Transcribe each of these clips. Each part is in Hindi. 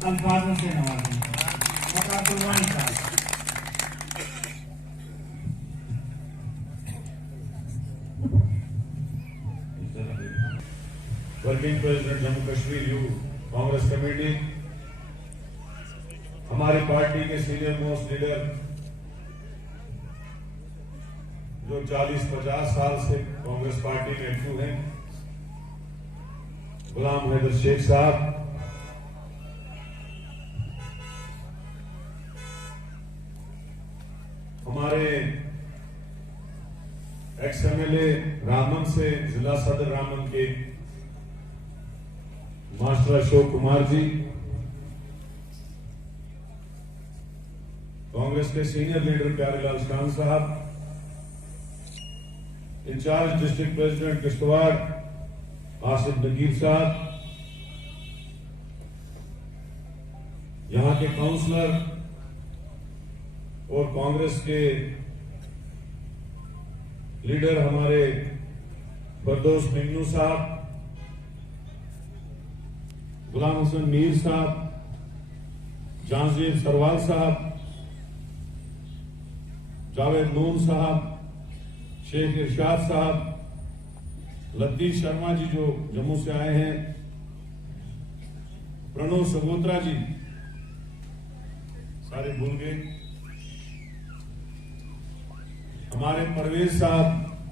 अल्फाजों से नवाजें। Working president Jammu Kashmir youth Congress committee, हमारी पार्टी के सीनियर मोस्ट लीडर जो 40-50 साल से कांग्रेस पार्टी में एक्टिव हैं, गुलाम हैदर शेख साहब, हमारे एक्स एमएलए रामन से जिला सदर रामन के मास्टर अशोक कुमार जी, कांग्रेस के सीनियर लीडर प्यारेलाल शान साहब, incharge district president Kishtwar Asif Naqeeb साहब, यहां के काउंसलर और कांग्रेस के लीडर हमारे बरदोस मिन्नू साहब, गुलाम हुसैन मीर साहब, जहांगीर सरवाल साहब, जावेद नून साहब, शेख इरशाद साहब, लतीफ शर्मा जी जो जम्मू से आए हैं, प्रणव सगोत्रा जी, सारे भूल गए, हमारे परवेज साहब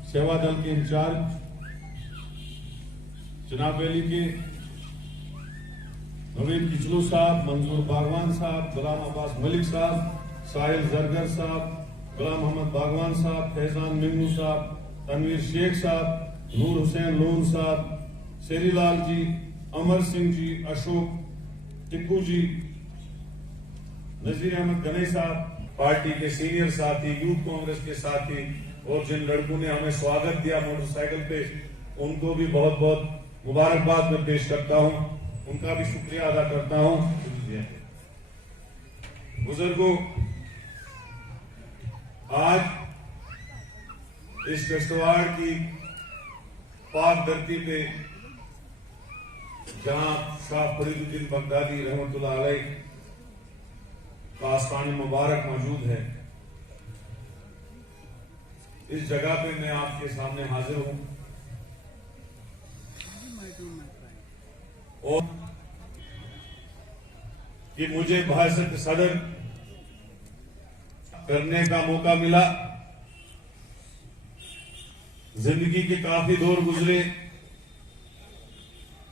सेवा दल के इंचार्ज, जनाब वैली के नवीन किचलू साहब, मंजूर बागवान साहब, गुलाम अब्बास मलिक साहब, साहिल जरगर साहब, गुलाम मोहम्मद बागवान साहब, फैजान मिन्नू साहब, तनवीर शेख साहब, नूर हुसैन लोन साहब, शेरीलाल जी, अमर सिंह जी, अशोक टिक्कू जी, नजीर अहमद गनई साहब, पार्टी के सीनियर साथी, यूथ कांग्रेस के साथी और जिन लड़कों ने हमें स्वागत दिया मोटरसाइकिल पे, उनको भी बहुत बहुत मुबारकबाद मैं पेश करता हूं, उनका भी शुक्रिया अदा करता हूं। बुजुर्गों, आज इस किश्तवाड़ की पाक धरती पे जहां शाह फरीदुद्दीन बगदादी रहमतुल्लाह अलैह का आस्थान मुबारक मौजूद है, इस जगह पे मैं आपके सामने हाजिर हूं और कि मुझे भाषण सदर करने का मौका मिला। जिंदगी के काफी दौर गुजरे,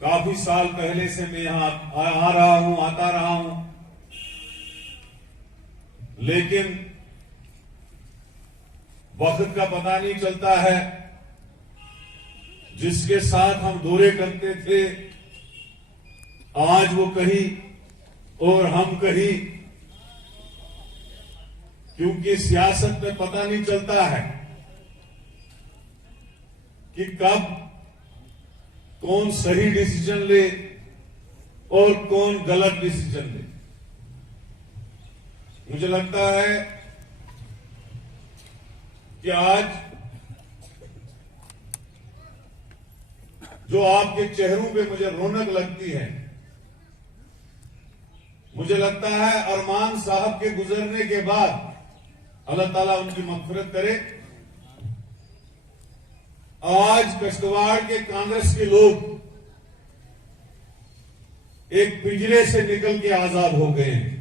काफी साल पहले से मैं यहां आ रहा हूं, आता रहा हूं, लेकिन वक्त का पता नहीं चलता है। जिसके साथ हम दौरे करते थे, आज वो कहीं और हम कहीं, क्योंकि सियासत में पता नहीं चलता है कि कब कौन सही डिसीजन ले और कौन गलत डिसीजन ले। मुझे लगता है कि आज जो आपके चेहरों पे मुझे रौनक लगती है, मुझे लगता है अरमान साहब के गुजरने के बाद अल्लाह ताला उनकी मग़फ़िरत करे, आज किश्तवाड़ के कांग्रेस के लोग एक पिंजरे से निकल के आजाद हो गए हैं।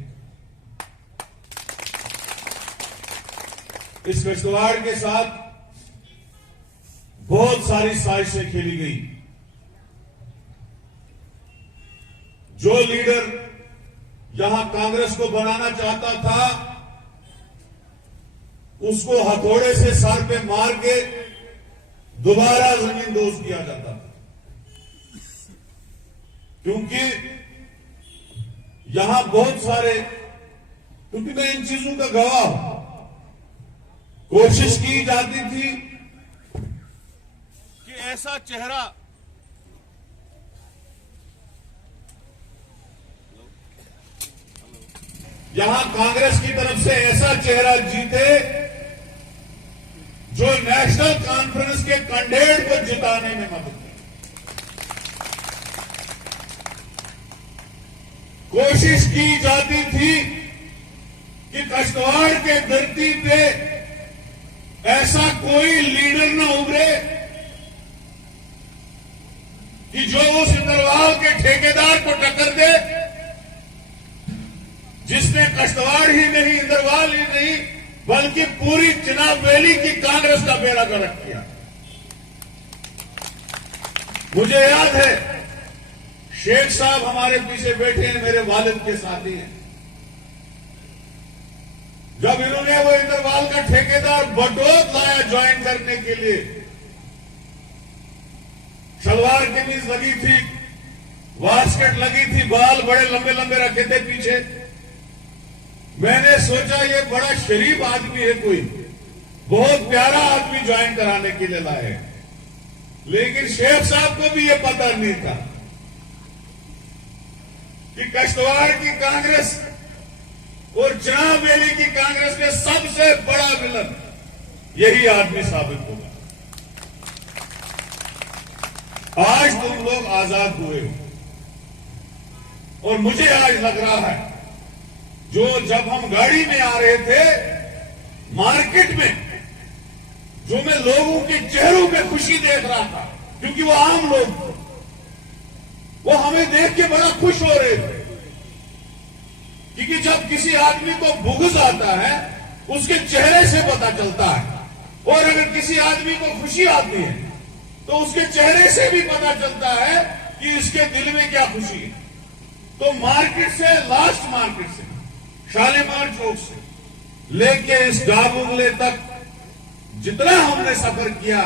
इस किश्तवाड़ के साथ बहुत सारी साजिशें खेली गई। जो लीडर यहां कांग्रेस को बनाना चाहता था, उसको हथौड़े से सर पे मार के दोबारा जमीन दोज किया जाता था, क्योंकि यहां बहुत सारे, क्योंकि मैं इन चीजों का गवाह हूं, कोशिश की जाती थी कि ऐसा चेहरा यहां कांग्रेस की तरफ से ऐसा चेहरा जीते जो नेशनल कॉन्फ्रेंस के कैंडिडेट को जिताने में मदद करे। कोशिश की जाती थी कि कश्तवाड़ के धरती पे ऐसा कोई लीडर न उभरे कि जो उस इंद्रवाल के ठेकेदार को टक्कर दे, जिसने कश्तवाड़ ही नहीं, इंद्रवाल ही नहीं, बल्कि पूरी चिनाब वैली की कांग्रेस का बेड़ा गर्क किया। मुझे याद है, शेख साहब हमारे पीछे बैठे हैं, मेरे वालिद के साथी हैं। जब इन्होंने वो इंद्रवाल का ठेकेदार बटोत लाया ज्वाइन करने के लिए, सलवार कमीज लगी थी, वास्कट लगी थी, बाल बड़े लंबे लंबे रखे थे पीछे। मैंने सोचा ये बड़ा शरीफ आदमी है, कोई बहुत प्यारा आदमी ज्वाइन कराने के लिए लाए। लेकिन शेख साहब को भी ये पता नहीं था कि कश्तवाड़ की कांग्रेस और चिनाब वैली की कांग्रेस में सबसे बड़ा विलन यही आदमी साबित होगा। आज तुम लोग आजाद हुए हो, और मुझे आज लग रहा है, जो जब हम गाड़ी में आ रहे थे मार्केट में, जो मैं लोगों के चेहरों पे खुशी देख रहा था, क्योंकि वो आम लोग थे, वो हमें देख के बड़ा खुश हो रहे थे। क्योंकि जब किसी आदमी को बुग़्ज़ आता है उसके चेहरे से पता चलता है, और अगर किसी आदमी को खुशी आती है तो उसके चेहरे से भी पता चलता है कि इसके दिल में क्या खुशी है। तो मार्केट से, लास्ट मार्केट से, शालीमार चौक से लेके इस डाबुगले तक जितना हमने सफर किया,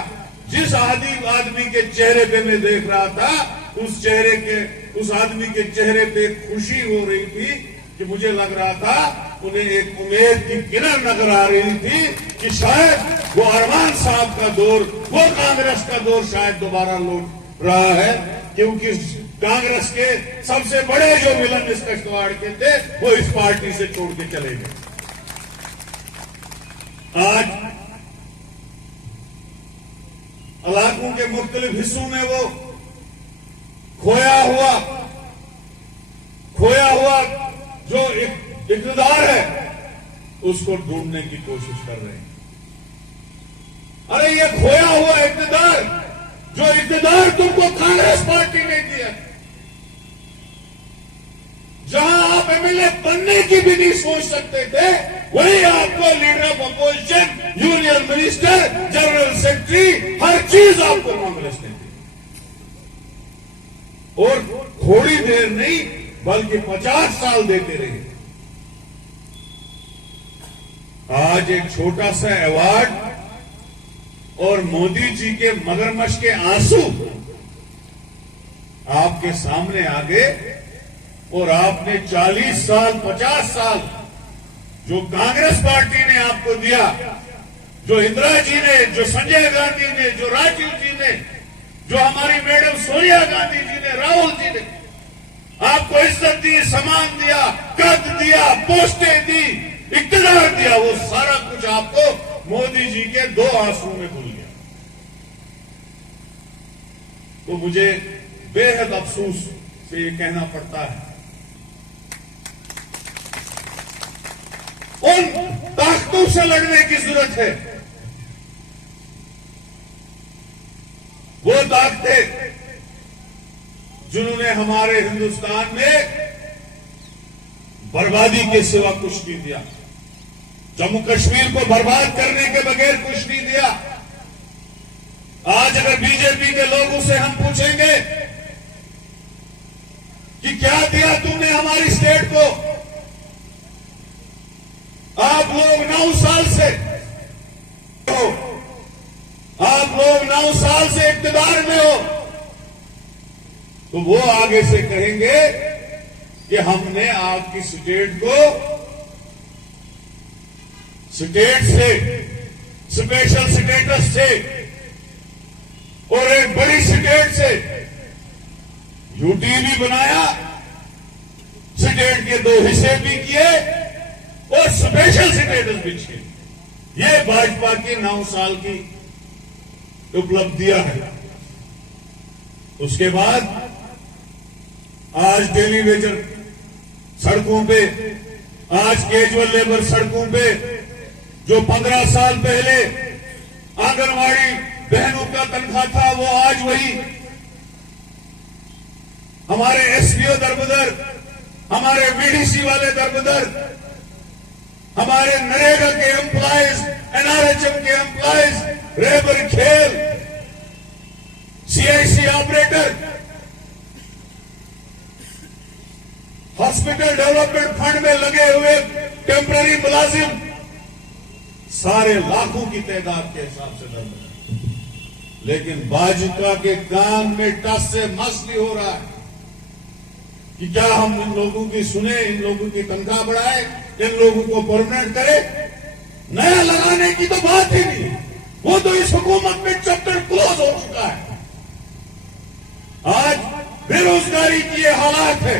जिस आदमी के चेहरे पे मैं देख रहा था, उस आदमी के चेहरे पे खुशी हो रही थी कि मुझे लग रहा था उन्हें एक उम्मीद की किरण नजर आ रही थी कि शायद वो अरमान साहब का दौर, वो कांग्रेस का दौर शायद दोबारा लौट रहा है। क्योंकि कांग्रेस के सबसे बड़े जो विलन इस कश्तवाड़ के थे, वो इस पार्टी से छोड़ के चले गए। आज इलाकों के मुख्तलिफ हिस्सों में वो खोया हुआ जो इक़्तिदार है, उसको ढूंढने की कोशिश कर रहे हैं। अरे ये खोया हुआ इक़्तिदार, जो इक़्तिदार तुमको कांग्रेस पार्टी ने दिया, जहां आप एमएलए बनने की भी नहीं सोच सकते थे, वही आपको leader of opposition, union minister, general secretary, हर चीज आपको कांग्रेस ने दी। और थोड़ी देर नहीं बल्कि 50 साल देते रहे। आज एक छोटा सा अवार्ड और मोदी जी के मगरमच्छ के आंसू आपके सामने आ गए, और आपने 40 साल, 50 साल जो कांग्रेस पार्टी ने आपको दिया, जो इंदिरा जी ने, जो संजय गांधी ने, जो राजीव जी ने, जो हमारी मैडम सोनिया गांधी जी ने, राहुल जी ने आपको इज्जत दी, सम्मान दिया, कद दिया, पोस्टें दी, इक़्तिदार दिया, वो सारा कुछ आपको मोदी जी के 2 आंसू में भूल गया। तो मुझे बेहद अफसोस से ये कहना पड़ता है, उन ताकतों से लड़ने की जरूरत है। वो ताकतें जिन्होंने हमारे हिंदुस्तान में बर्बादी के सिवा कुछ नहीं दिया, जम्मू कश्मीर को बर्बाद करने के बगैर कुछ नहीं दिया। आज अगर बीजेपी के लोगों से हम पूछेंगे कि क्या दिया तुमने हमारी स्टेट को, आप लोग 9 साल से हो, आप लोग 9 साल से इक़्तिदार में हो, तो वो आगे से कहेंगे कि हमने आपकी स्टेट को स्टेट से स्पेशल स्टेटस से और एक बड़ी स्टेट से यूटी भी बनाया, स्टेट के 2 हिस्से भी किए और स्पेशल स्टेटस भी किए। ये भाजपा की 9 साल की उपलब्धियां है। उसके बाद आज डेली वेजर सड़कों पे आज कैजुअल लेबर सड़कों पे जो 15 साल पहले आंगनवाड़ी बहनों का तनख्वाह था वो आज वही। हमारे एसपीओ दरबदर, हमारे वीडीसी वाले दरबदर, हमारे नरेगा के एम्प्लॉयज, एनआरएचएम के एम्प्लॉयज, रेबर खेल, CIC operator, hospital development fund में लगे हुए टेम्पररी मुलाजिम, सारे लाखों की तादाद के हिसाब से दर्ज है। लेकिन भाजपा के कान में टस से मस नहीं हो रहा है कि क्या हम इन लोगों की सुने, इन लोगों की तनख्वाह बढ़ाए, इन लोगों को परमानेंट करे। नया लगाने की तो बात ही नहीं, वो तो इस हुकूमत में चैप्टर क्लोज हो चुका है। आज बेरोजगारी की ये हालात है,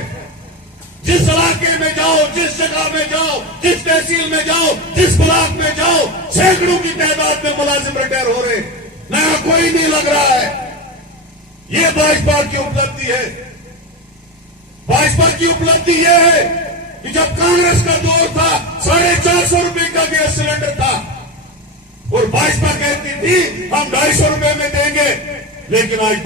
जिस इलाके में जाओ, जिस जगह में जाओ, जिस तहसील में जाओ, जिस ब्लॉक में जाओ, सैकड़ों की तादाद में मुलाजिम रिटायर हो रहे, नया कोई नहीं लग रहा है। ये भाजपा की उपलब्धि है। भाजपा की उपलब्धि यह है कि जब कांग्रेस का दौर था 450 रुपए का गैस सिलेंडर था और भाजपा कहती थी हम 250 रुपए में देंगे, लेकिन आज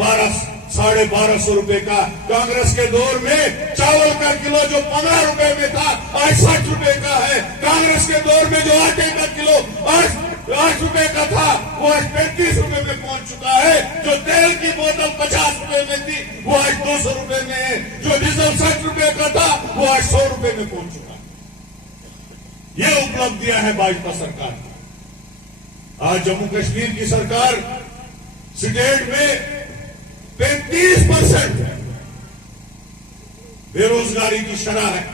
1200 रुपए का। कांग्रेस के दौर में चावल का किलो जो 15 रुपए में था आज 60 रुपए का है। कांग्रेस के दौर में जो आटे का किलो आज 8 रुपए का था वो आज 35 रुपए में पहुंच चुका है। जो तेल की बोतल 50 रुपए में थी वो आज 200 रुपए में है। जो डीजल 60 रुपए का था वो आज 100 रुपए में पहुंच चुका है। ये उपलब्धियां हैं भाजपा सरकार की। आज जम्मू कश्मीर की सरकार स्टेट में 35% बेरोजगारी की शरह है,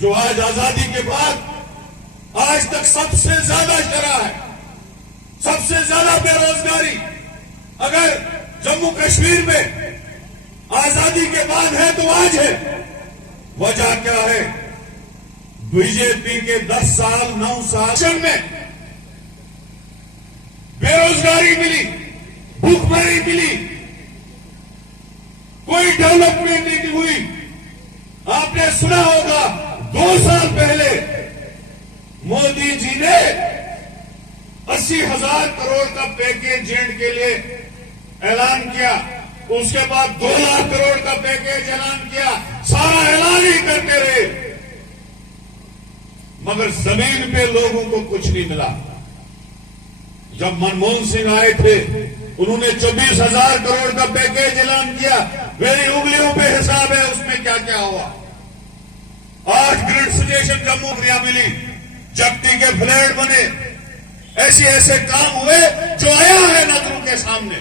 जो आज आजादी के बाद आज तक सबसे ज्यादा शरह है, सबसे ज्यादा बेरोजगारी अगर जम्मू कश्मीर में आजादी के बाद है तो आज है। वजह क्या है? बीजेपी के 10 साल 9 साल में बेरोजगारी मिली, भूखमरी मिली, कोई डेवलपमेंट नहीं हुई। आपने सुना होगा 2 साल पहले मोदी जी ने 80,000 करोड़ का पैकेज जेड के लिए ऐलान किया, उसके बाद 2 लाख करोड़ का पैकेज ऐलान किया, सारा ऐलान ही करते रहे, मगर जमीन पे लोगों को कुछ नहीं मिला। जब मनमोहन सिंह आए थे उन्होंने 24,000 करोड़ का पैकेज ऐलान किया, मेरी उंगलियों पे हिसाब है उसमें क्या क्या हुआ। 8 ग्रिड स्टेशन जम्मू मिली, जगती के फ्लैट बने, ऐसे काम हुए जो आया है नजरों के सामने।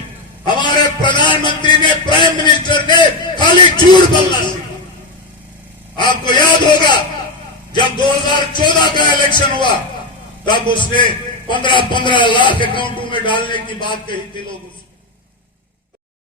हमारे प्रधानमंत्री ने, प्राइम मिनिस्टर ने खाली झूठ बोलना सीखा। आपको याद होगा जब 2014 का इलेक्शन हुआ तब उसने 15-15 लाख अकाउंटों में डालने की बात कही थी लोग।